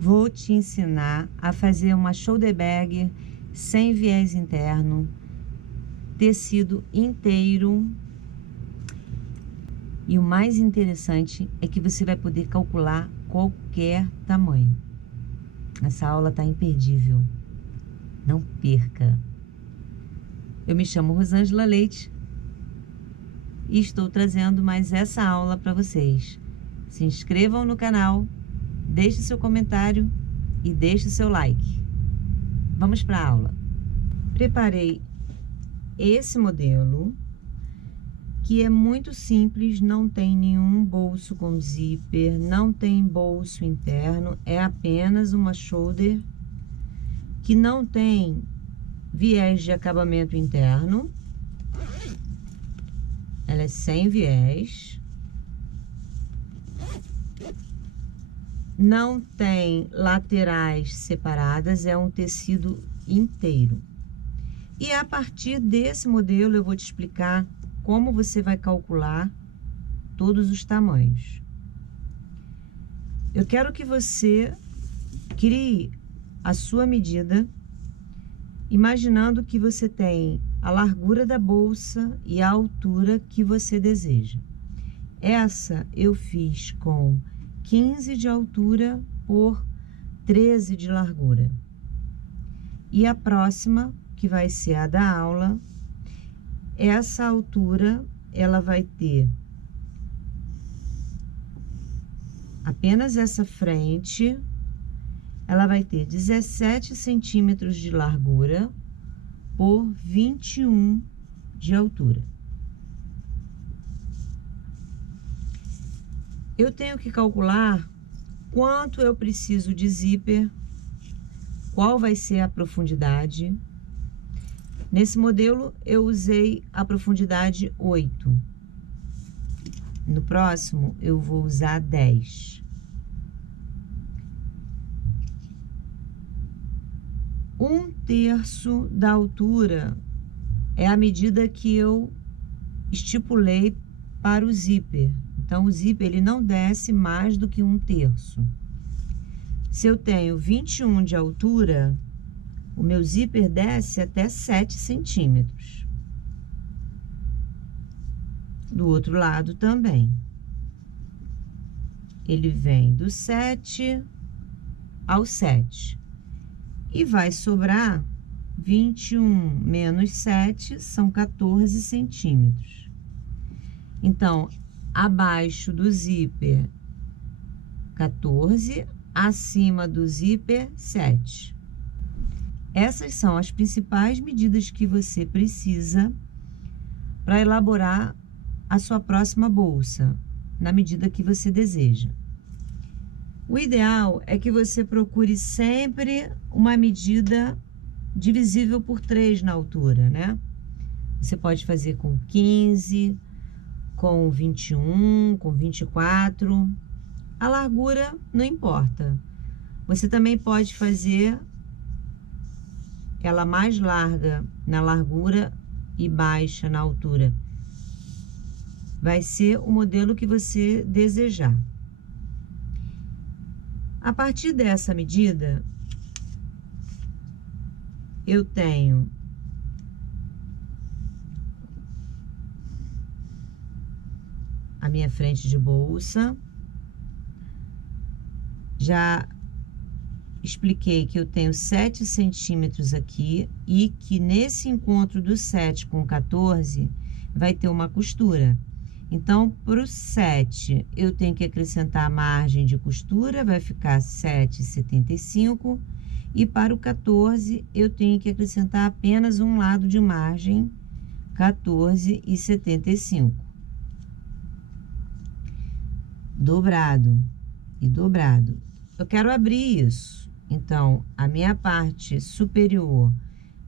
Vou te ensinar a fazer uma shoulder bag sem viés interno, tecido inteiro. E o mais interessante é que você vai poder calcular qualquer tamanho. Essa aula tá imperdível. Não perca. Eu me chamo Rosângela Leite e estou trazendo mais essa aula para vocês. Se inscrevam no canal, deixe seu comentário e deixe seu like. Vamos para a aula. Preparei esse modelo, que é muito simples, não tem nenhum bolso com zíper, não tem bolso interno, é apenas uma shoulder que não tem viés de acabamento interno. Ela é sem viés. Não tem laterais separadas, é um tecido inteiro. E a partir desse modelo eu vou te explicar como você vai calcular todos os tamanhos. Eu quero que você crie a sua medida, imaginando que você tem a largura da bolsa e a altura que você deseja. Essa eu fiz com 15 de altura por 13 de largura. E a próxima, que vai ser a da aula, essa altura, ela vai ter apenas essa frente, ela vai ter 17 centímetros de largura por 21 de altura. Eu tenho que calcular quanto eu preciso de zíper, qual vai ser a profundidade. Nesse modelo, eu usei a profundidade 8. No próximo, eu vou usar 10. Um terço da altura é a medida que eu estipulei para o zíper. Então, o zíper, ele não desce mais do que um terço. Se eu tenho 21 de altura, o meu zíper desce até 7 centímetros. Do outro lado também. Ele vem do 7 ao 7. E vai sobrar 21 menos 7, são 14 centímetros. Então, abaixo do zíper, 14, acima do zíper, 7. Essas são as principais medidas que você precisa para elaborar a sua próxima bolsa, na medida que você deseja. O ideal é que você procure sempre uma medida divisível por 3 na altura, né? Você pode fazer com 15, com 21, com 24. A largura não importa. Você também pode fazer ela mais larga na largura e baixa na altura. Vai ser o modelo que você desejar. A partir dessa medida, eu tenho a minha frente de bolsa. Já expliquei que eu tenho 7 centímetros aqui e que nesse encontro do 7 com 14 vai ter uma costura. Então, para o 7, eu tenho que acrescentar a margem de costura, vai ficar 7,75. E para o 14, eu tenho que acrescentar apenas um lado de margem, 14,75. Dobrado e dobrado. Eu quero abrir isso. Então, a minha parte superior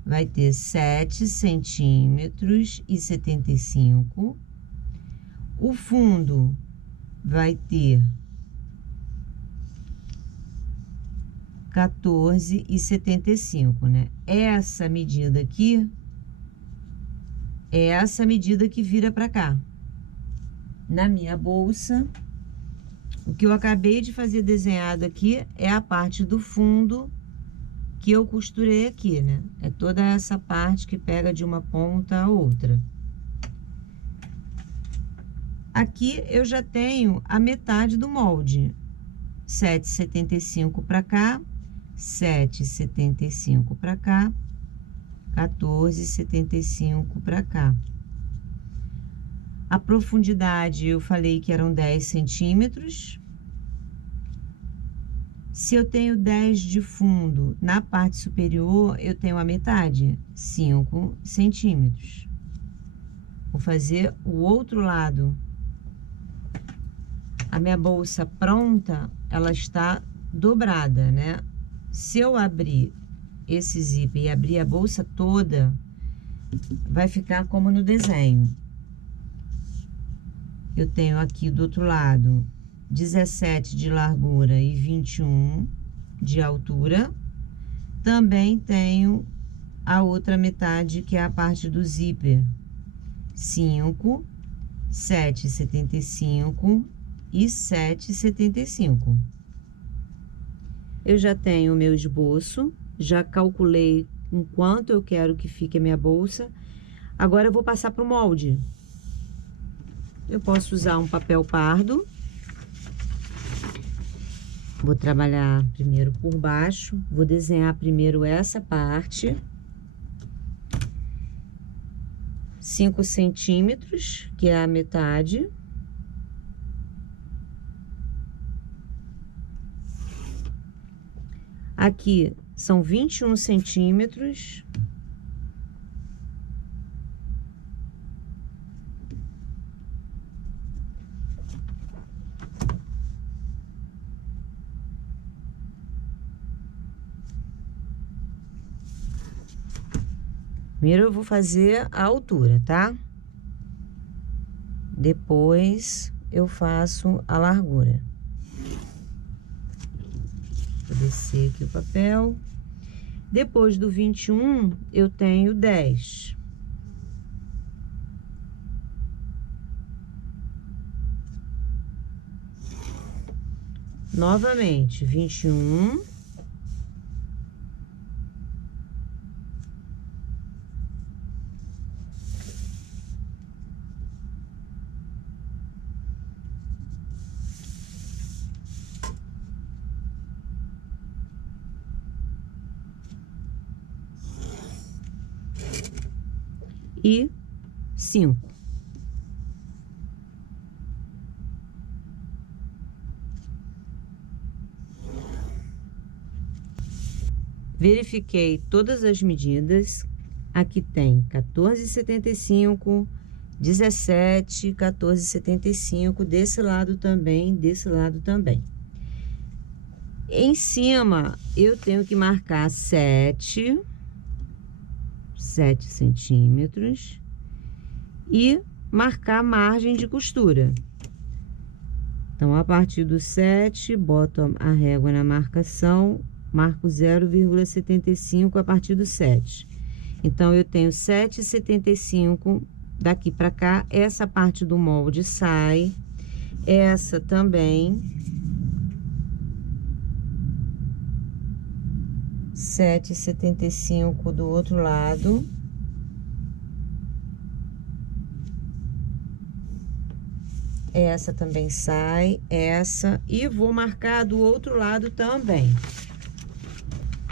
vai ter 7 centímetros e 75. O fundo vai ter 14,75, né? Essa medida aqui é essa medida que vira para cá. Na minha bolsa, O que eu acabei de fazer desenhado aqui é a parte do fundo que eu costurei aqui, né? É toda essa parte que pega de uma ponta a outra. Aqui eu já tenho a metade do molde. 7,75 para cá, 7,75 para cá, 14,75 para cá. A profundidade eu falei que eram 10 centímetros. Se eu tenho 10 de fundo, na parte superior eu tenho a metade, 5 centímetros. Vou fazer o outro lado. A minha bolsa pronta, ela está dobrada, né? Se eu abrir esse zíper e abrir a bolsa toda, vai ficar como no desenho. Eu tenho aqui do outro lado 17 de largura e 21 de altura. Também tenho a outra metade, que é a parte do zíper. 5, 7,75 e 7,75. Eu já tenho o meu esboço, já calculei com quanto eu quero que fique a minha bolsa. Agora eu vou passar para o molde. Eu posso usar um papel pardo. Vou trabalhar primeiro por baixo. Vou desenhar primeiro essa parte. 5 centímetros, que é a metade. Aqui são 21 centímetros. Primeiro eu vou fazer a altura, tá? Depois eu faço a largura. Vou descer aqui o papel. Depois do 21, eu tenho 10. Novamente, 21. E 5. Verifiquei todas as medidas. Aqui tem 14,75, 17, 14,75, desse lado também, desse lado também. Em cima, eu tenho que marcar 7 centímetros e marcar a margem de costura. Então, a partir do 7, boto a régua na marcação, marco 0,75 a partir do 7. Então, eu tenho 7,75 daqui para cá. Essa parte do molde sai, essa também. 7,75 do outro lado. Essa também sai, essa. E vou marcar do outro lado também.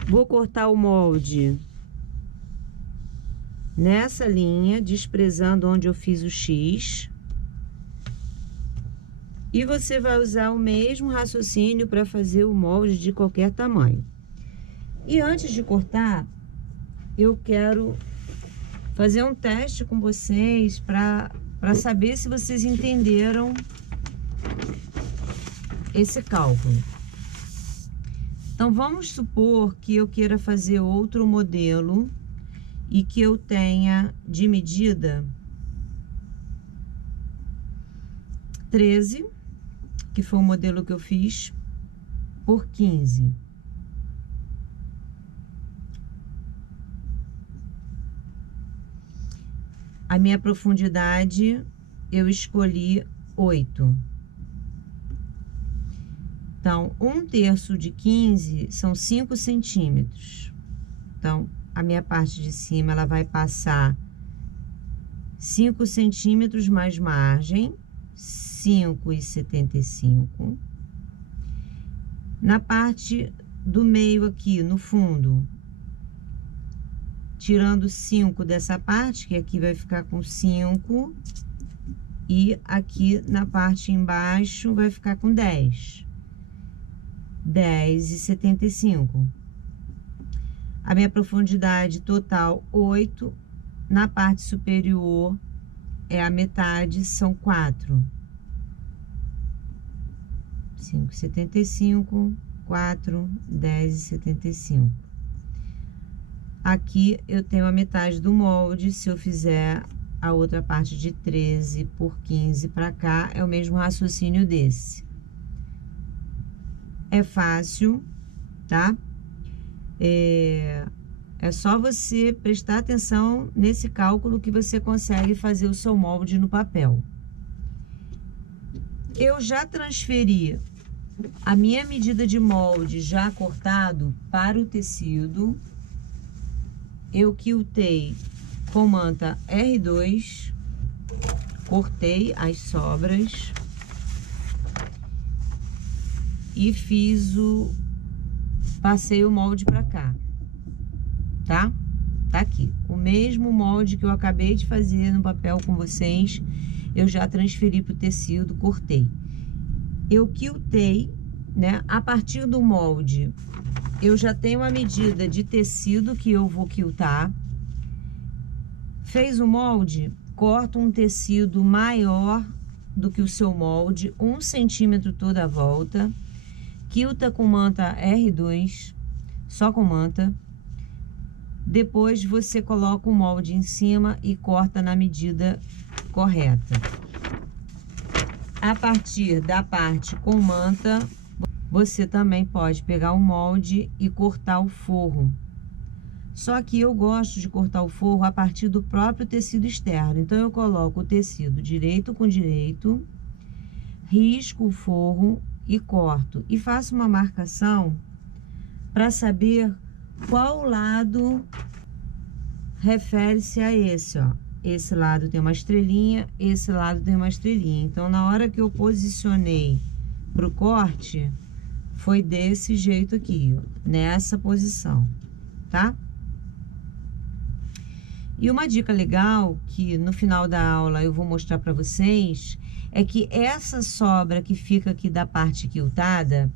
Vou cortar o molde nessa linha, desprezando onde eu fiz o X. E você vai usar o mesmo raciocínio para fazer o molde de qualquer tamanho. E antes de cortar, eu quero fazer um teste com vocês para saber se vocês entenderam esse cálculo. Então, vamos supor que eu queira fazer outro modelo e que eu tenha de medida 13, que foi o modelo que eu fiz, por 15. A minha profundidade, eu escolhi 8. Então, 1/3 de 15 são 5 centímetros. Então, a minha parte de cima, ela vai passar 5 centímetros mais margem, 5,75. Na parte do meio aqui, no fundo, tirando 5 dessa parte, que aqui vai ficar com 5, e aqui na parte embaixo vai ficar com 10. 10,75. A minha profundidade total, 8. Na parte superior, é a metade, são 4. 5,75, 4, 10,75. Aqui eu tenho a metade do molde. Se eu fizer a outra parte de 13 por 15 para cá, é o mesmo raciocínio desse. É fácil, tá? É só você prestar atenção nesse cálculo que você consegue fazer o seu molde no papel. Eu já transferi a minha medida de molde já cortado para o tecido. Eu quiltei com manta R2, cortei as sobras e passei o molde para cá, tá? Tá aqui, o mesmo molde que eu acabei de fazer no papel com vocês, eu já transferi para o tecido, cortei. Eu quiltei, né? A partir do molde, eu já tenho a medida de tecido que eu vou quiltar. Fez o molde, corta um tecido maior do que o seu molde, 1 centímetro toda a volta. Quilta com manta R2, só com manta. Depois você coloca o molde em cima e corta na medida correta. A partir da parte com manta, você também pode pegar o molde e cortar o forro. Só que eu gosto de cortar o forro a partir do próprio tecido externo. Então, eu coloco o tecido direito com direito, risco o forro e corto. E faço uma marcação para saber qual lado refere-se a esse, ó. Esse lado tem uma estrelinha, esse lado tem uma estrelinha. Então, na hora que eu posicionei pro corte, foi desse jeito aqui, ó, nessa posição, tá? E uma dica legal, que no final da aula eu vou mostrar para vocês, é que essa sobra que fica aqui da parte quiltada,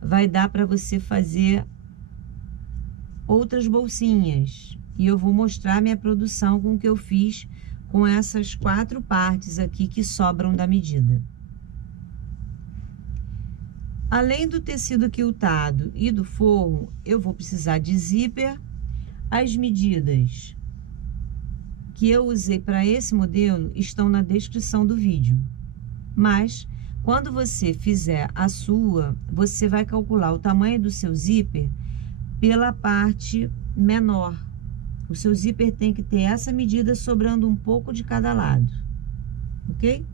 vai dar para você fazer outras bolsinhas. E eu vou mostrar a minha produção com o que eu fiz com essas 4 partes aqui que sobram da medida. Além do tecido quiltado e do forro, eu vou precisar de zíper. As medidas que eu usei para esse modelo estão na descrição do vídeo. Mas, quando você fizer a sua, você vai calcular o tamanho do seu zíper pela parte menor. O seu zíper tem que ter essa medida, sobrando um pouco de cada lado, ok?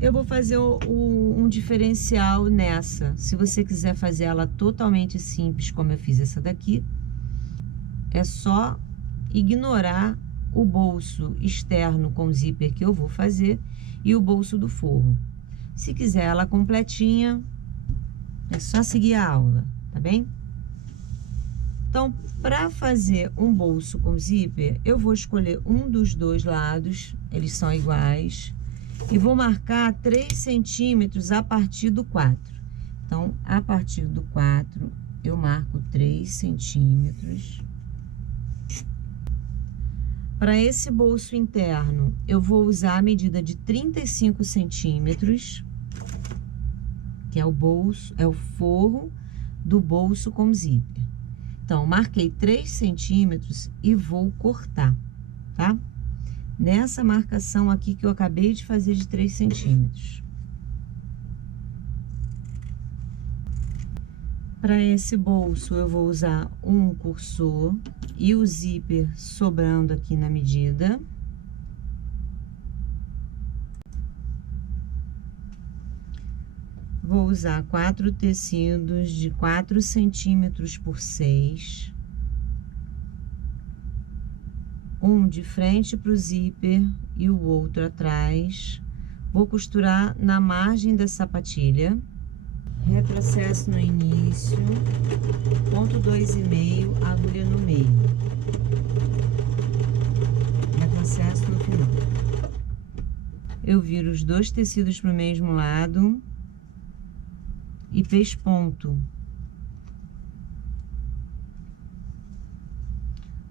Eu vou fazer um diferencial nessa. Se você quiser fazer ela totalmente simples, como eu fiz essa daqui, é só ignorar o bolso externo com zíper que eu vou fazer e o bolso do forro. Se quiser ela completinha, é só seguir a aula, tá bem? Então, para fazer um bolso com zíper, eu vou escolher um dos 2 lados, eles são iguais, e vou marcar 3 centímetros a partir do 4. Então, a partir do 4, eu marco 3 centímetros. Para esse bolso interno, eu vou usar a medida de 35 centímetros, que é o bolso, é o forro do bolso com zíper. Então, marquei 3 centímetros e vou cortar, tá? Nessa marcação aqui que eu acabei de fazer de 3 centímetros. Para esse bolso, eu vou usar um cursor e o zíper sobrando aqui na medida. Vou usar 4 tecidos de 4 centímetros por 6. Um de frente para o zíper e o outro atrás. Vou costurar na margem da sapatilha. Retrocesso no início, ponto 2,5, agulha no meio. Retrocesso no final. Eu viro os 2 tecidos para o mesmo lado e pesponto.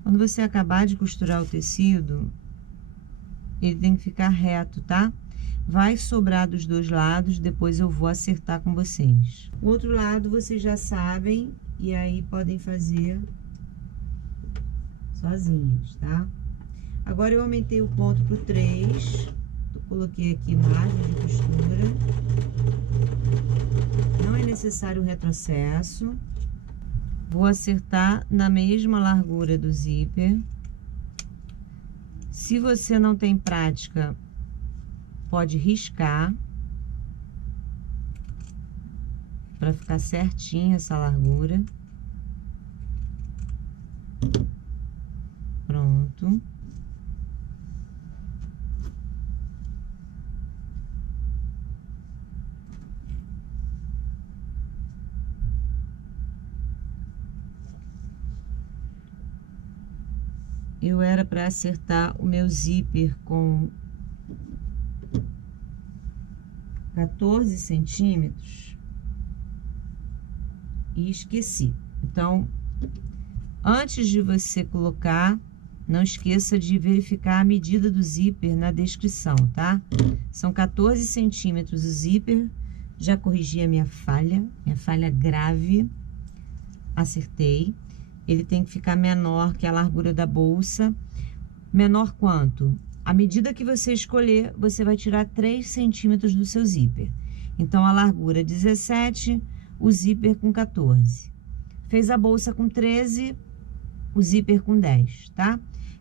Quando você acabar de costurar o tecido, ele tem que ficar reto, tá? Vai sobrar dos 2 lados, depois eu vou acertar com vocês. O outro lado vocês já sabem, e aí podem fazer sozinhos, tá? Agora eu aumentei o ponto pro 3, coloquei aqui margem de costura. Não é necessário retrocesso. Vou acertar na mesma largura do zíper. Se você não tem prática, pode riscar para ficar certinha essa largura. Pronto. Eu era para acertar o meu zíper com 14 centímetros e esqueci. Então, antes de você colocar, não esqueça de verificar a medida do zíper na descrição, tá? São 14 centímetros o zíper. Já corrigi a minha falha grave. Acertei. Ele tem que ficar menor que a largura da bolsa. Menor quanto? À medida que você escolher, você vai tirar 3 centímetros do seu zíper. Então, a largura 17, o zíper com 14. Fez a bolsa com 13, o zíper com 10, tá?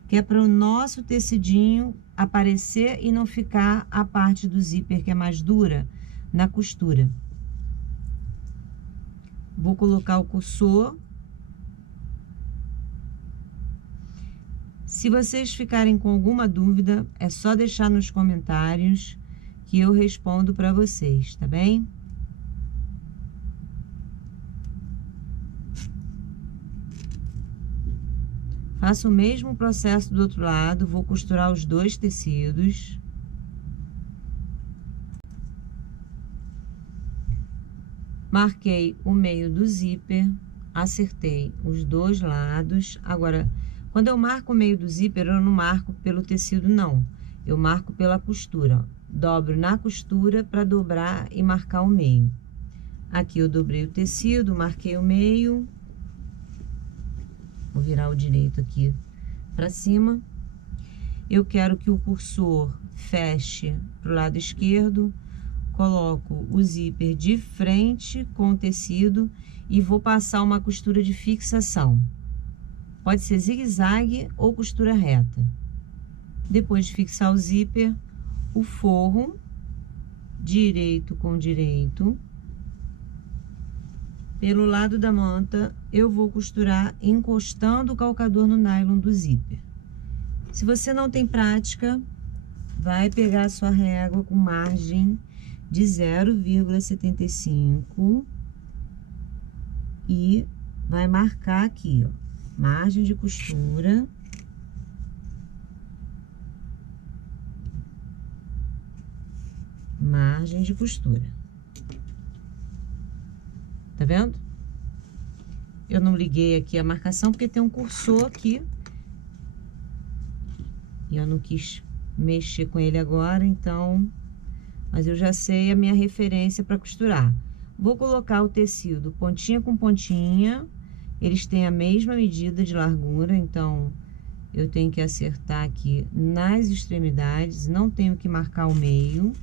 Que é para o nosso tecidinho aparecer e não ficar a parte do zíper que é mais dura na costura. Vou colocar o cursor. Se vocês ficarem com alguma dúvida, é só deixar nos comentários que eu respondo para vocês, tá bem? Faço o mesmo processo do outro lado, vou costurar os 2 tecidos. Marquei o meio do zíper, acertei os 2 lados. Agora, quando eu marco o meio do zíper, eu não marco pelo tecido, não. Eu marco pela costura. Dobro na costura para dobrar e marcar o meio. Aqui eu dobrei o tecido, marquei o meio. Vou virar o direito aqui para cima. Eu quero que o cursor feche para o lado esquerdo. Coloco o zíper de frente com o tecido e vou passar uma costura de fixação. Pode ser zigue-zague ou costura reta. Depois de fixar o zíper, o forro, direito com direito. Pelo lado da manta, eu vou costurar encostando o calcador no nylon do zíper. Se você não tem prática, vai pegar a sua régua com margem de 0,75 e vai marcar aqui, ó, margem de costura. Margem de costura. Tá vendo? Eu não liguei aqui a marcação porque tem um cursor aqui. E eu não quis mexer com ele agora, então... Mas eu já sei a minha referência para costurar. Vou colocar o tecido pontinha com pontinha. Eles têm a mesma medida de largura, então eu tenho que acertar aqui nas extremidades. Não tenho que marcar o meio.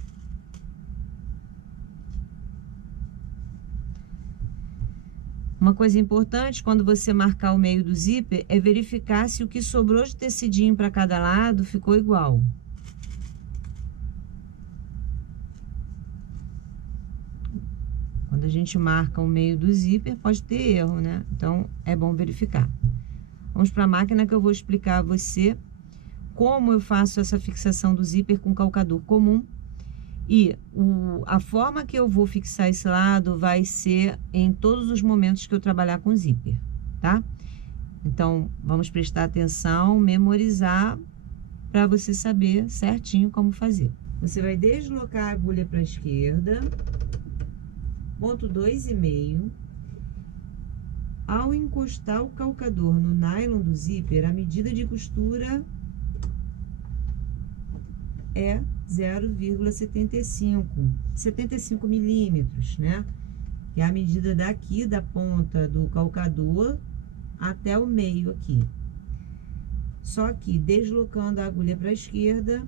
Uma coisa importante, quando você marcar o meio do zíper, é verificar se o que sobrou de tecidinho para cada lado ficou igual. quando a gente marca o meio do zíper, pode ter erro, né? Então, é bom verificar. Vamos para a máquina que eu vou explicar a você como eu faço essa fixação do zíper com calcador comum. E a forma que eu vou fixar esse lado vai ser em todos os momentos que eu trabalhar com zíper, tá? Então, vamos prestar atenção, memorizar, para você saber certinho como fazer. Você vai deslocar a agulha para a esquerda, ponto 2,5. Ao encostar o calcador no nylon do zíper, a medida de costura é 0,75 milímetros, né? Que é a medida daqui da ponta do calcador até o meio aqui. Só que deslocando a agulha para a esquerda,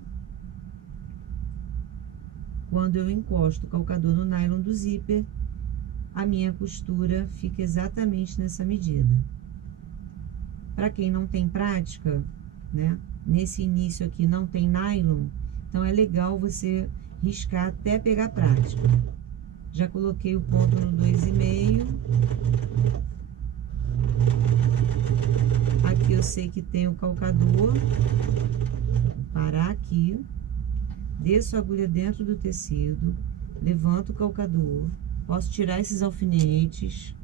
quando eu encosto o calcador no nylon do zíper, a minha costura fica exatamente nessa medida. Para quem não tem prática, né? Nesse início aqui não tem nylon, então é legal você riscar até pegar prática. Já coloquei o ponto no 2,5. Aqui eu sei que tem o calcador. Vou parar aqui. Desço a agulha dentro do tecido. Levanto o calcador. Posso tirar esses alfinetes.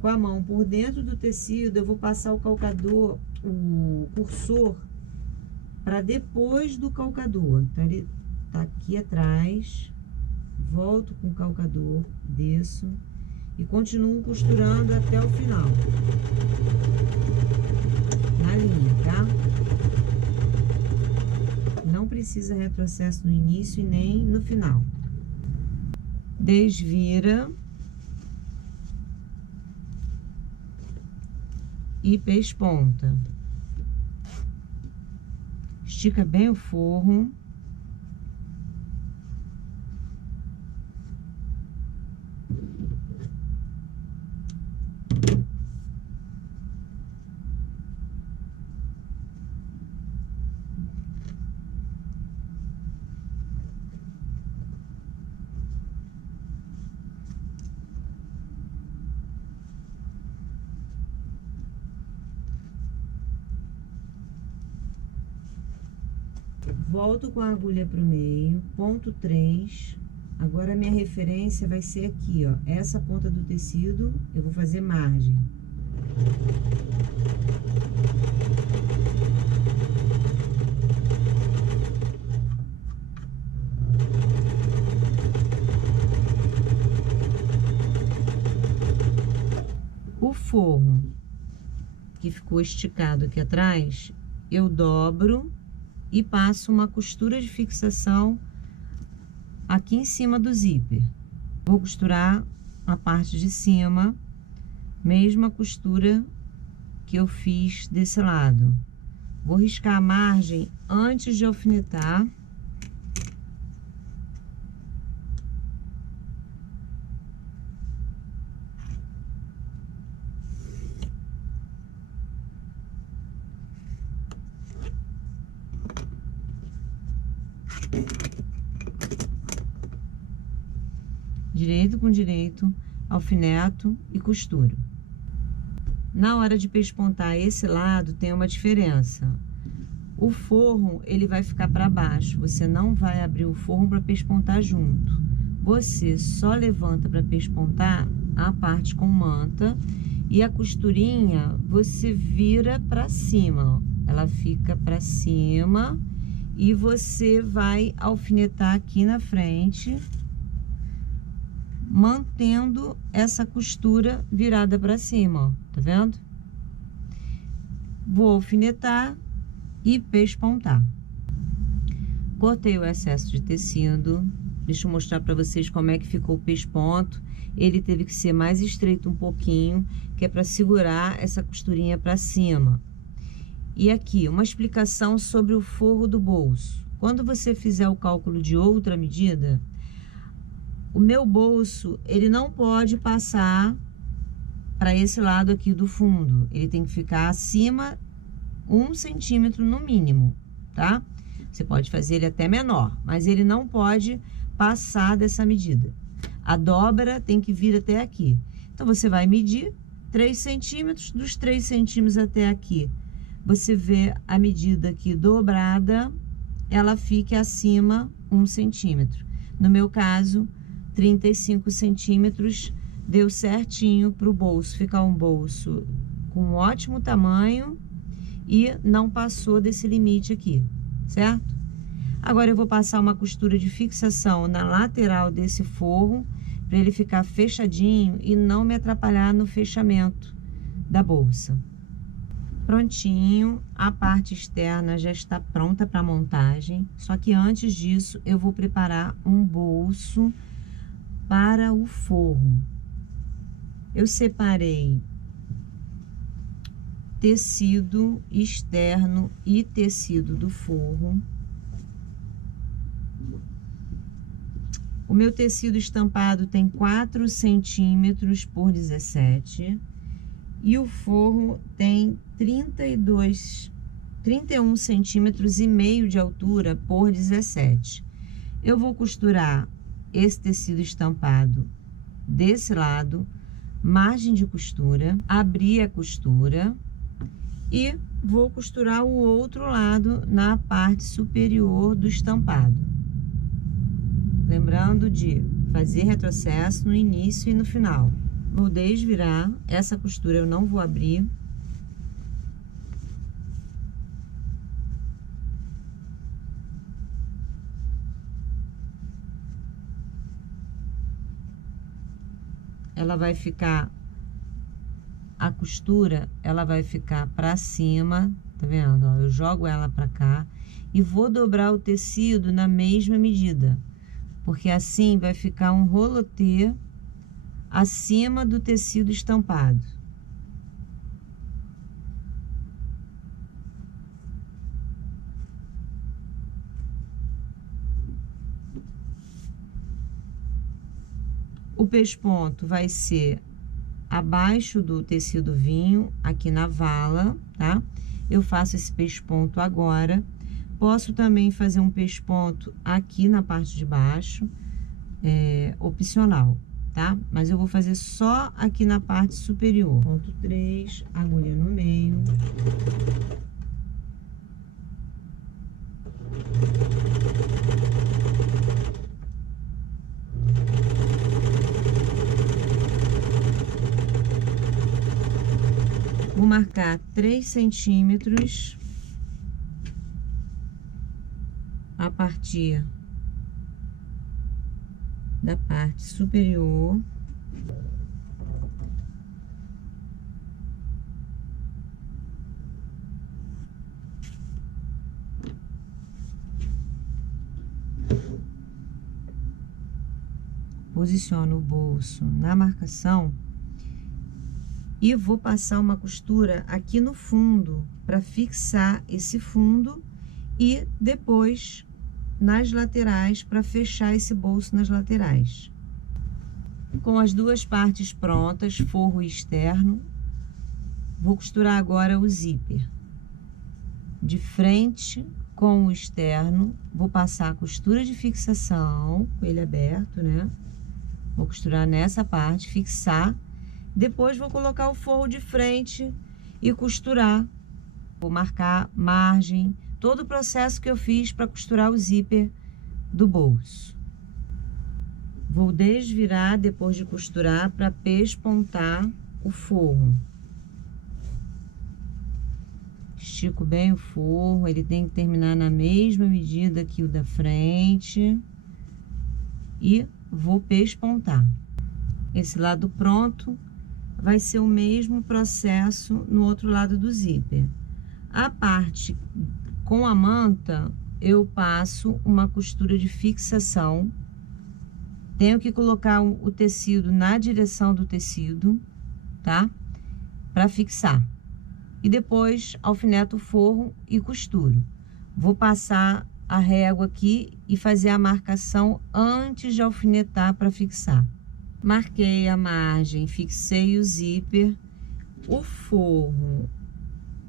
Com a mão por dentro do tecido, eu vou passar o calcador, o cursor, para depois do calcador. Então, ele tá aqui atrás. Volto com o calcador, desço e continuo costurando até o final. Na linha, tá? Não precisa retrocesso no início e nem no final. Desvira e pesponta. Estica bem o forro. Volto com a agulha para o meio, ponto 3. Agora a minha referência vai ser aqui, ó. Essa ponta do tecido, eu vou fazer margem. O forro que ficou esticado aqui atrás, eu dobro e passo uma costura de fixação aqui em cima do zíper. Vou costurar a parte de cima, mesma costura que eu fiz desse lado. Vou riscar a margem antes de alfinetar. Direito com direito, alfineto e costuro. Na hora de pespontar esse lado, tem uma diferença. O forro, ele vai ficar para baixo. Você não vai abrir o forro para pespontar junto. Você só levanta para pespontar a parte com manta e a costurinha você vira para cima, ó. Ela fica para cima e você vai alfinetar aqui na frente, mantendo essa costura virada para cima, ó, tá vendo? Vou alfinetar e pespontar. Cortei o excesso de tecido. Deixa eu mostrar para vocês como é que ficou o pesponto. Ele teve que ser mais estreito um pouquinho, que é para segurar essa costurinha para cima. E aqui, uma explicação sobre o forro do bolso. Quando você fizer o cálculo de outra medida, o meu bolso, ele não pode passar para esse lado aqui do fundo. Ele tem que ficar acima 1 centímetro no mínimo, tá? Você pode fazer ele até menor, mas ele não pode passar dessa medida. A dobra tem que vir até aqui. Então, você vai medir 3 centímetros, dos 3 centímetros até aqui. Você vê a medida aqui dobrada, ela fique acima 1 centímetro. No meu caso, 35 centímetros deu certinho para o bolso. Ficar um bolso com um ótimo tamanho e não passou desse limite aqui, certo? Agora eu vou passar uma costura de fixação na lateral desse forro, para ele ficar fechadinho e não me atrapalhar no fechamento da bolsa. Prontinho, a parte externa já está pronta para montagem, só que antes disso eu vou preparar um bolso para o forro. Eu separei tecido externo e tecido do forro. O meu tecido estampado tem 4 centímetros por 17 e o forro tem 31 centímetros e meio de altura por 17. Eu vou costurar esse tecido estampado desse lado, margem de costura, abrir a costura e vou costurar o outro lado na parte superior do estampado. Lembrando de fazer retrocesso no início e no final. Vou desvirar, essa costura eu não vou abrir. Ela vai ficar, a costura, ela vai ficar para cima, tá vendo? Ó, eu jogo ela para cá e vou dobrar o tecido na mesma medida. Porque assim vai ficar um rolotê acima do tecido estampado. O pesponto vai ser abaixo do tecido vinho, aqui na vala, tá? Eu faço esse pesponto agora. Posso também fazer um pesponto aqui na parte de baixo, opcional, tá? Mas eu vou fazer só aqui na parte superior. Ponto 3, agulha no meio. Vou marcar 3 centímetros a partir da parte superior. Posiciono o bolso na marcação e vou passar uma costura aqui no fundo para fixar esse fundo e depois nas laterais para fechar esse bolso nas laterais. Com as duas partes prontas, forro externo, vou costurar agora o zíper. De frente com o externo, vou passar a costura de fixação, com ele aberto, né? Vou costurar nessa parte, fixar. Depois vou colocar o forro de frente e costurar. Vou marcar margem, todo o processo que eu fiz para costurar o zíper do bolso. Vou desvirar depois de costurar para pespontar o forro. Estico bem o forro, ele tem que terminar na mesma medida que o da frente. E vou pespontar. Esse lado pronto vai ser o mesmo processo no outro lado do zíper. A parte com a manta, eu passo uma costura de fixação. Tenho que colocar o tecido na direção do tecido, tá? Para fixar. E depois alfineto o forro e costuro. Vou passar a régua aqui e fazer a marcação antes de alfinetar para fixar. Marquei a margem, fixei o zíper, o forro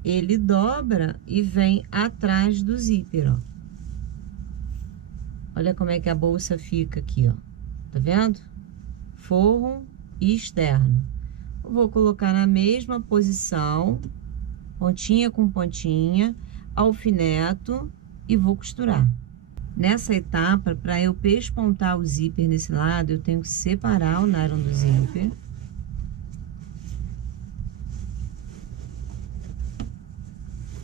ele dobra e vem atrás do zíper, ó. Olha como é que a bolsa fica aqui, ó. Tá vendo? forro e externo. Eu vou colocar na mesma posição, pontinha com pontinha, alfineto e vou costurar. Nessa etapa, para eu pespontar o zíper nesse lado, eu tenho que separar o nylon do zíper.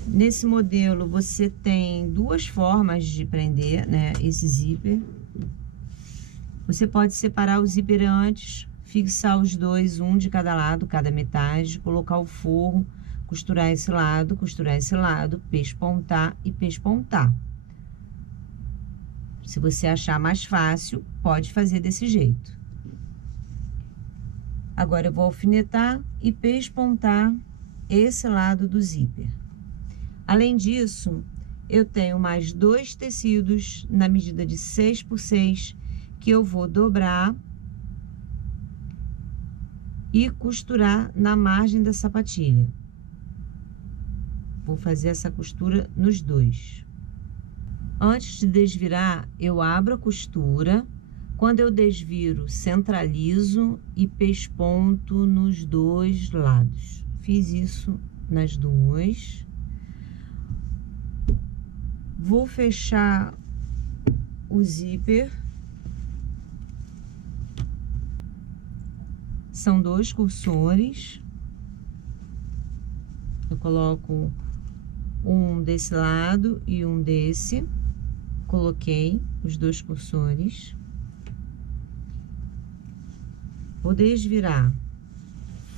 Nesse modelo, você tem duas formas de prender, né, esse zíper. Você pode separar o zíper antes, fixar os dois, um de cada lado, cada metade, colocar o forro, costurar esse lado, pespontar e pespontar. Se você achar mais fácil, pode fazer desse jeito. Agora eu vou alfinetar e pespontar esse lado do zíper. Além disso, eu tenho mais 2 tecidos na medida de 6 por 6 que eu vou dobrar e costurar na margem da sapatilha. Vou fazer essa costura nos dois. Antes de desvirar, eu abro a costura. Quando eu desviro, centralizo e pesponto nos dois lados. Fiz isso nas duas. Vou fechar o zíper. São 2 cursores. Eu coloco um desse lado e um desse. Coloquei os 2 cursores. Vou desvirar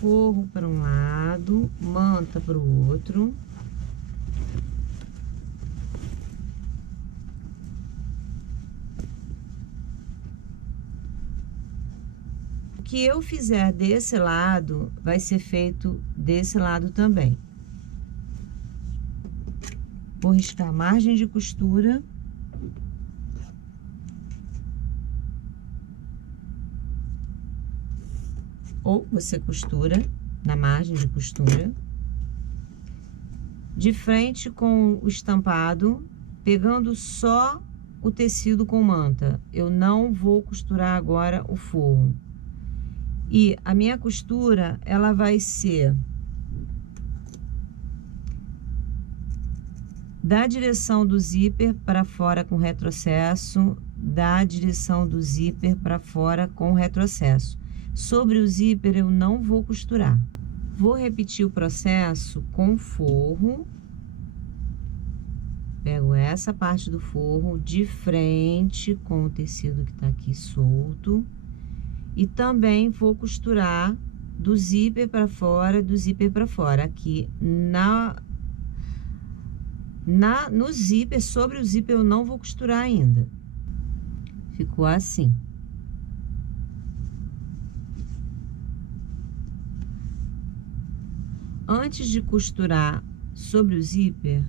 forro para um lado, manta para o outro. O que eu fizer desse lado, vai ser feito desse lado também. Vou riscar a margem de costura. Ou você costura na margem de costura. De frente com o estampado, pegando só o tecido com manta. Eu não vou costurar agora o forro. E a minha costura, ela vai ser da direção do zíper para fora com retrocesso, da direção do zíper para fora com retrocesso. Sobre o zíper eu não vou costurar. Vou repetir o processo com forro. Pego essa parte do forro de frente com o tecido que tá aqui solto. E também vou costurar do zíper para fora, do zíper para fora. Aqui no zíper, sobre o zíper eu não vou costurar ainda. Ficou assim. Antes de costurar sobre o zíper,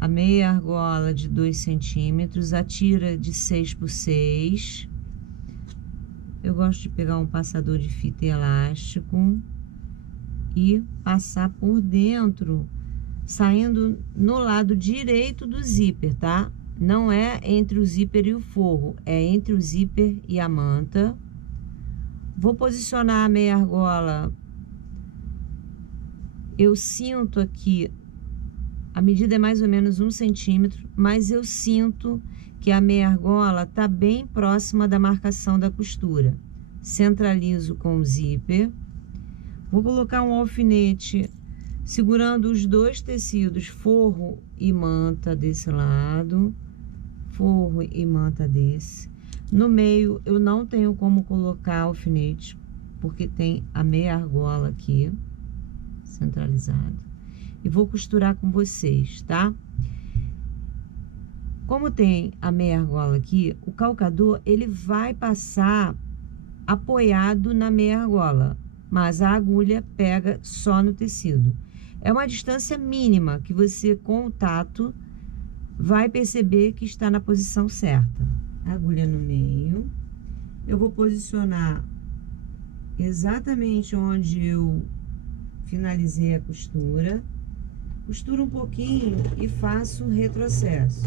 a meia argola de 2 centímetros, a tira de 6 por 6. Eu gosto de pegar um passador de fita elástico e passar por dentro, saindo no lado direito do zíper, tá? Não é entre o zíper e o forro, é entre o zíper e a manta. Vou posicionar a meia argola. Eu sinto aqui, a medida é mais ou menos 1 centímetro, mas eu sinto que a meia argola tá bem próxima da marcação da costura. Centralizo com o zíper. Vou colocar um alfinete segurando os 2 tecidos, forro e manta desse lado, forro e manta desse. No meio eu não tenho como colocar alfinete, porque tem a meia argola aqui, centralizado. E vou costurar com vocês, tá? Como tem a meia argola aqui, o calcador, ele vai passar apoiado na meia argola, mas a agulha pega só no tecido. É uma distância mínima que você, com o tato, vai perceber que está na posição certa. Agulha no meio. Eu vou posicionar exatamente onde eu finalizei a costura. Costuro um pouquinho e faço retrocesso.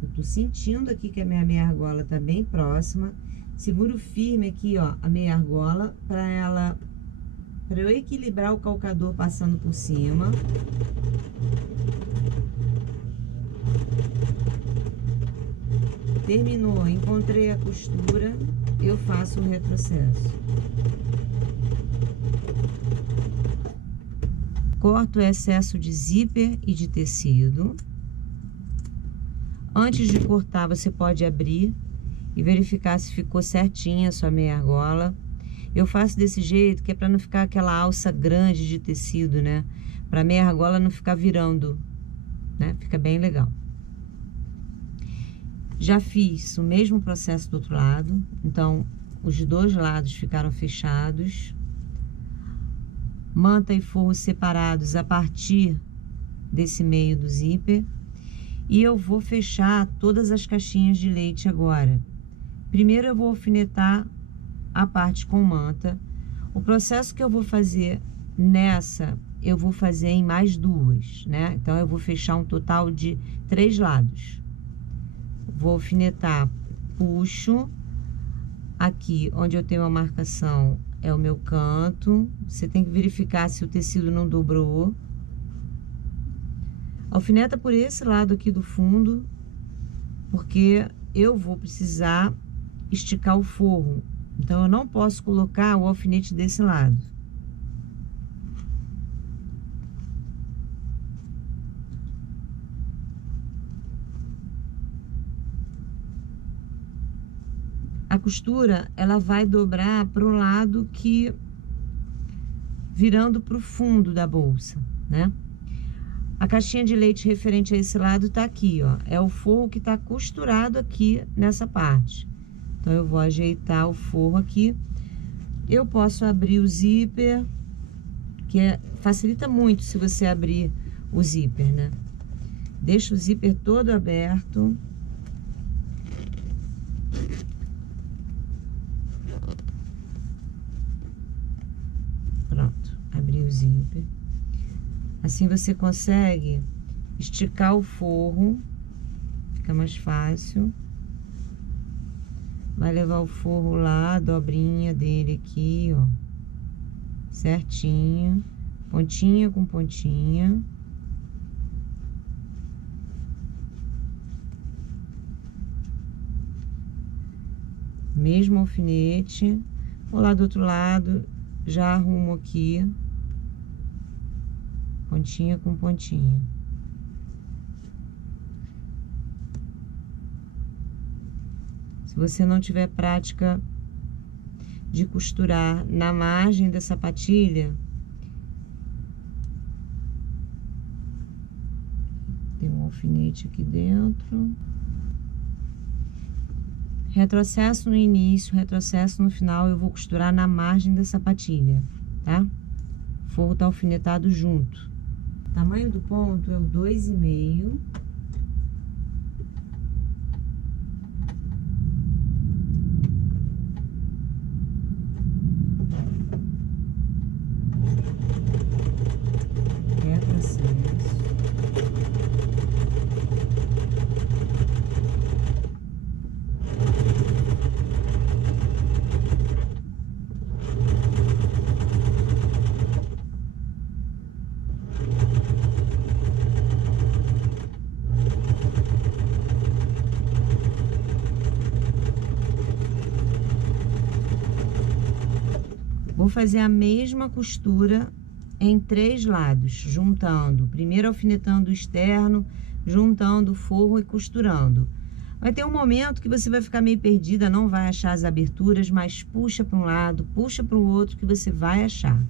Eu tô sentindo aqui que a minha meia argola tá bem próxima. Seguro firme aqui, ó, a meia argola para eu equilibrar o calcador passando por cima. Terminou, encontrei a costura, eu faço o retrocesso. Corto o excesso de zíper e de tecido. Antes de cortar, você pode abrir e verificar se ficou certinha a sua meia argola. Eu faço desse jeito que é para não ficar aquela alça grande de tecido, né? Para a meia argola não ficar virando, né? Fica bem legal. Já fiz o mesmo processo do outro lado, então os dois lados ficaram fechados. Manta e forro separados a partir desse meio do zíper. E eu vou fechar todas as caixinhas de leite agora. Primeiro eu vou alfinetar a parte com manta. O processo que eu vou fazer nessa, eu vou fazer em mais duas, né? Então eu vou fechar um total de 3 lados. Vou alfinetar, puxo. Aqui onde eu tenho a marcação é o meu canto. Você tem que verificar se o tecido não dobrou. Alfineta por esse lado aqui do fundo, porque eu vou precisar esticar o forro. Então, eu não posso colocar o alfinete desse lado. A costura, ela vai dobrar para o lado que... virando para o fundo da bolsa, né? A caixinha de leite referente a esse lado tá aqui, ó. É o forro que tá costurado aqui nessa parte. Então, eu vou ajeitar o forro aqui. Eu posso abrir o zíper, facilita muito se você abrir o zíper, né? Deixa o zíper todo aberto. Pronto, abri o zíper. Assim você consegue esticar o forro, fica mais fácil. Vai levar o forro lá, a dobrinha dele aqui, ó, certinho, pontinha com pontinha. Mesmo alfinete. Vou lá do outro lado, já arrumo aqui. Pontinha com pontinha. Se você não tiver prática de costurar na margem da sapatilha, tem um alfinete aqui dentro. Retrocesso no início, retrocesso no final, eu vou costurar na margem da sapatilha, tá? O forro tá alfinetado junto. O tamanho do ponto é o 2,5. Vou fazer a mesma costura em 3 lados, juntando, primeiro alfinetando o externo, juntando o forro e costurando. Vai ter um momento que você vai ficar meio perdida, não vai achar as aberturas, mas puxa para um lado, puxa para o outro que você vai achar.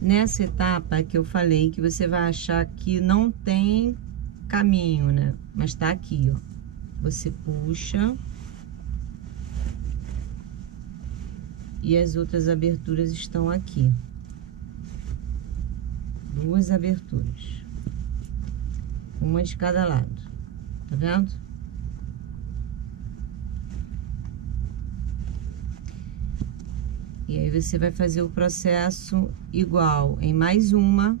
Nessa etapa que eu falei que você vai achar que não tem caminho, né? Mas tá aqui, ó. Você puxa. E as outras aberturas estão aqui. 2 aberturas. Uma de cada lado. Tá vendo? E aí você vai fazer o processo igual em mais uma.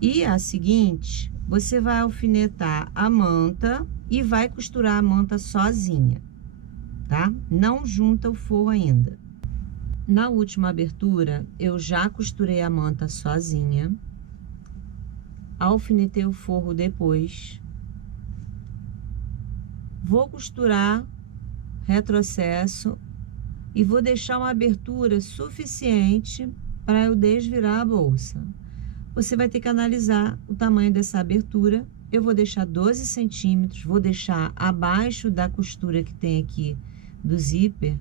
E a seguinte, você vai alfinetar a manta e vai costurar a manta sozinha, tá? Não junta o forro ainda. Na última abertura, eu já costurei a manta sozinha, alfinetei o forro depois. Vou costurar, retrocesso e vou deixar uma abertura suficiente para eu desvirar a bolsa. Você vai ter que analisar o tamanho dessa abertura. Eu vou deixar 12 centímetros, vou deixar abaixo da costura que tem aqui do zíper.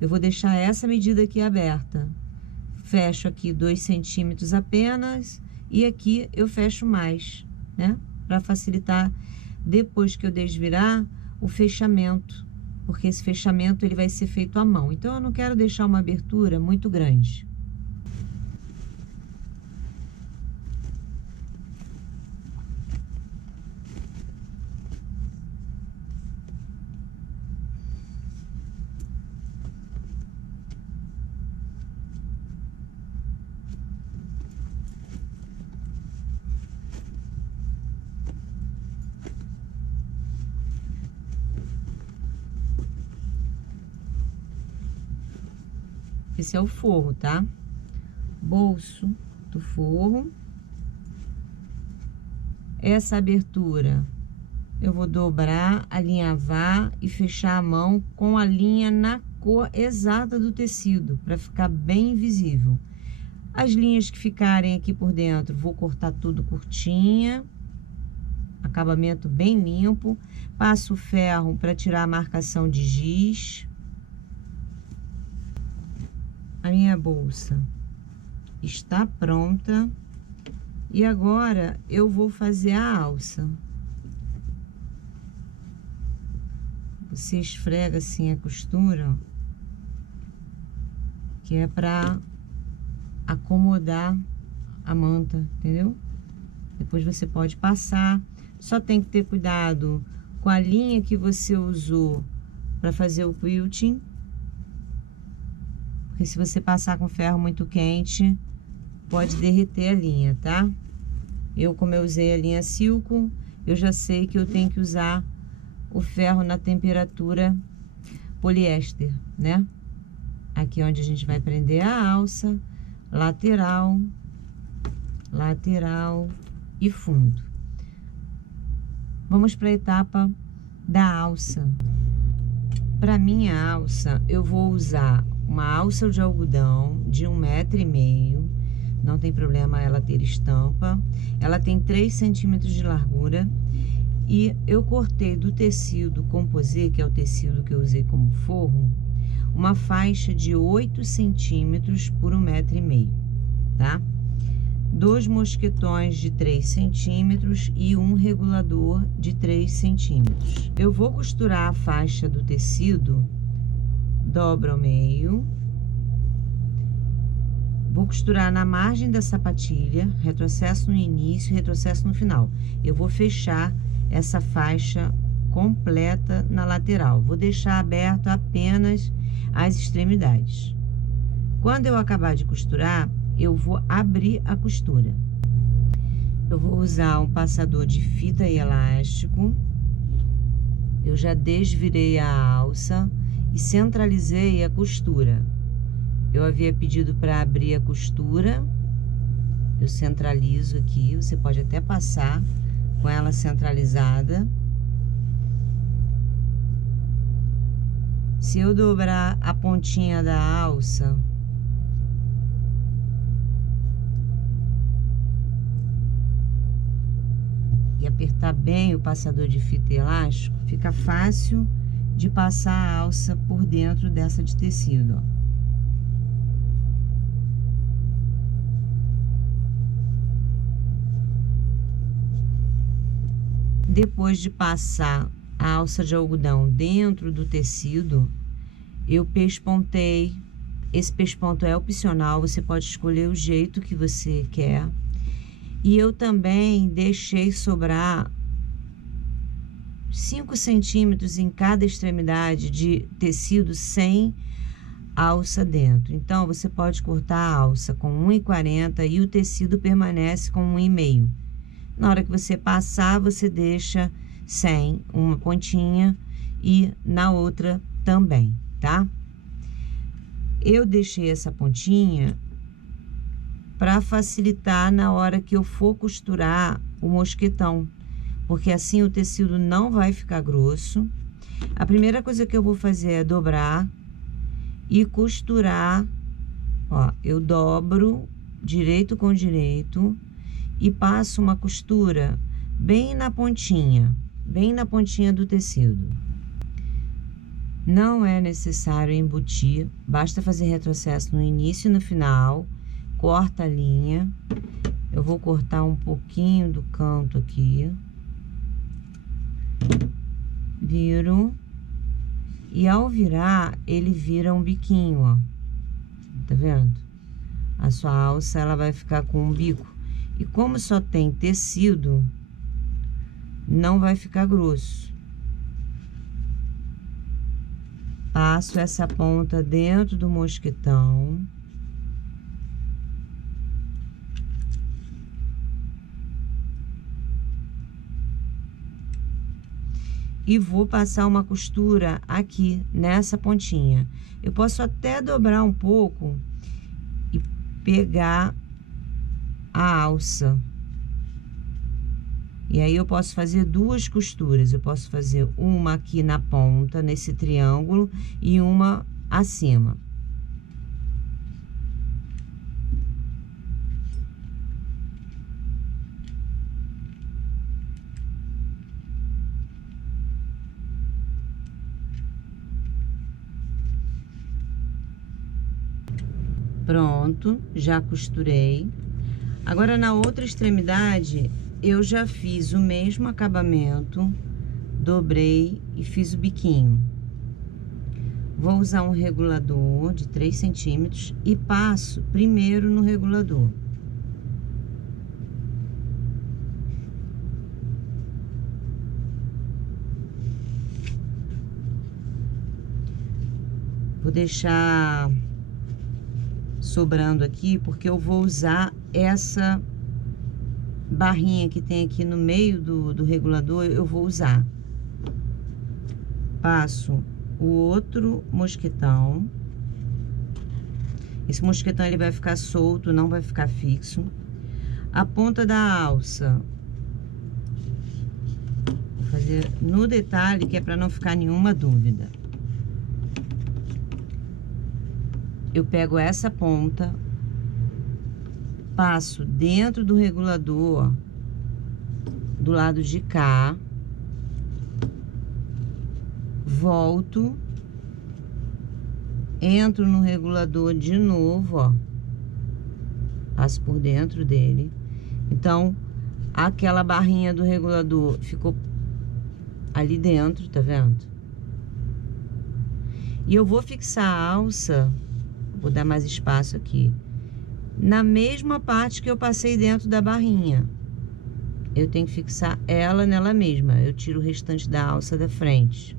Eu vou deixar essa medida aqui aberta. Fecho aqui 2 centímetros apenas e aqui eu fecho mais, né? Para facilitar depois que eu desvirar o fechamento, porque esse fechamento ele vai ser feito à mão. Então eu não quero deixar uma abertura muito grande. Esse é o forro, tá? Bolso do forro. Essa abertura eu vou dobrar, alinhavar e fechar a mão com a linha na cor exata do tecido, para ficar bem visível. As linhas que ficarem aqui por dentro, vou cortar tudo curtinha, acabamento bem limpo. Passo o ferro para tirar a marcação de giz. A minha bolsa está pronta e agora eu vou fazer a alça. Você esfrega assim a costura, que é para acomodar a manta, entendeu? Depois você pode passar, só tem que ter cuidado com a linha que você usou para fazer o quilting. Porque se você passar com ferro muito quente, pode derreter a linha, tá? Como eu usei a linha Silco, eu já sei que eu tenho que usar o ferro na temperatura poliéster, né? Aqui onde a gente vai prender a alça, lateral, lateral e fundo. Vamos para a etapa da alça. Para minha alça, eu vou usar uma alça de algodão de 1,5 m, não tem problema ela ter estampa. Ela tem 3 centímetros de largura e eu cortei do tecido composê, que é o tecido que eu usei como forro, uma faixa de 8 centímetros por 1,5 m, tá? 2 mosquetões de 3 centímetros e um regulador de 3 centímetros. Eu vou costurar a faixa do tecido, dobro ao meio, vou costurar na margem da sapatilha, retrocesso no início, retrocesso no final. Eu vou fechar essa faixa completa na lateral, vou deixar aberto apenas as extremidades. Quando eu acabar de costurar, eu vou abrir a costura. Eu vou usar um passador de fita e elástico. Eu já desvirei a alça e centralizei a costura. Eu havia pedido para abrir a costura, eu centralizo aqui, você pode até passar com ela centralizada. Se eu dobrar a pontinha da alça, e apertar bem o passador de fita elástico, fica fácil de passar a alça por dentro dessa de tecido, ó. Depois de passar a alça de algodão dentro do tecido, eu pespontei. Esse pesponto é opcional, você pode escolher o jeito que você quer. E eu também deixei sobrar 5 centímetros em cada extremidade de tecido sem alça dentro. Então, você pode cortar a alça com 1,40 e o tecido permanece com 1,5. Na hora que você passar, você deixa sem uma pontinha e na outra também, tá? Eu deixei essa pontinha para facilitar na hora que eu for costurar o mosquetão, porque assim o tecido não vai ficar grosso. A primeira coisa que eu vou fazer é dobrar e costurar. Ó, eu dobro direito com direito e passo uma costura bem na pontinha do tecido. Não é necessário embutir, basta fazer retrocesso no início e no final. Corta a linha. Eu vou cortar um pouquinho do canto aqui. Viro. E ao virar, ele vira um biquinho, ó. Tá vendo? A sua alça, ela vai ficar com um bico. E como só tem tecido, não vai ficar grosso. Passo essa ponta dentro do mosquetão. E vou passar uma costura aqui, nessa pontinha. Eu posso até dobrar um pouco e pegar a alça. E aí eu posso fazer duas costuras. Eu posso fazer uma aqui na ponta, nesse triângulo, e uma acima. Pronto, já costurei. Agora, na outra extremidade, eu já fiz o mesmo acabamento, dobrei e fiz o biquinho. Vou usar um regulador de 3 centímetros e passo primeiro no regulador. Vou deixar sobrando aqui, porque eu vou usar essa barrinha que tem aqui no meio do regulador, eu vou usar. Passo o outro mosquetão. Esse mosquetão ele vai ficar solto, não vai ficar fixo. A ponta da alça, vou fazer no detalhe, que é para não ficar nenhuma dúvida. Eu pego essa ponta, passo dentro do regulador, do lado de cá, volto, entro no regulador de novo, ó, passo por dentro dele. Então, aquela barrinha do regulador ficou ali dentro, tá vendo? E eu vou fixar a alça. Vou dar mais espaço aqui. Na mesma parte que eu passei dentro da barrinha. Eu tenho que fixar ela nela mesma. Eu tiro o restante da alça da frente.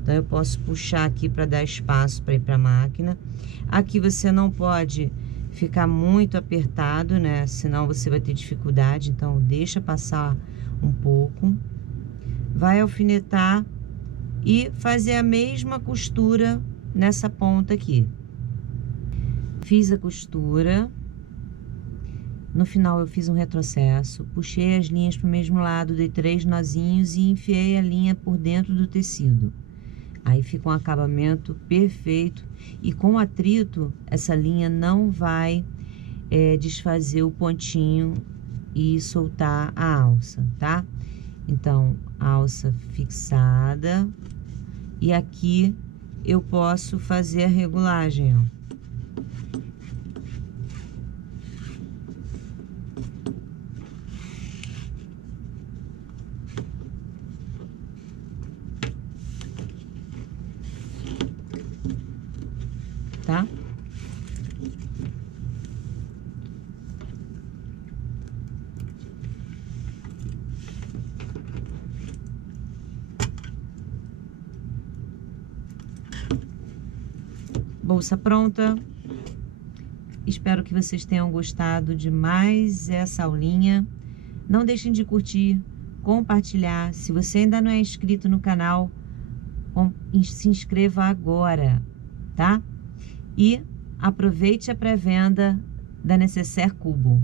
Então, eu posso puxar aqui para dar espaço para ir para a máquina. Aqui você não pode ficar muito apertado, né? Senão você vai ter dificuldade. Então, deixa passar um pouco. Vai alfinetar e fazer a mesma costura nessa ponta aqui. Fiz a costura, no final eu fiz um retrocesso, puxei as linhas para o mesmo lado, dei 3 nozinhos e enfiei a linha por dentro do tecido. Aí fica um acabamento perfeito e com atrito essa linha não vai desfazer o pontinho e soltar a alça, tá? Então, alça fixada e aqui eu posso fazer a regulagem, ó. Tá? Bolsa pronta. Espero que vocês tenham gostado de mais essa aulinha. Não deixem de curtir, compartilhar. Se você ainda não é inscrito no canal, se inscreva agora, tá? E aproveite a pré-venda da Necessaire Cubo.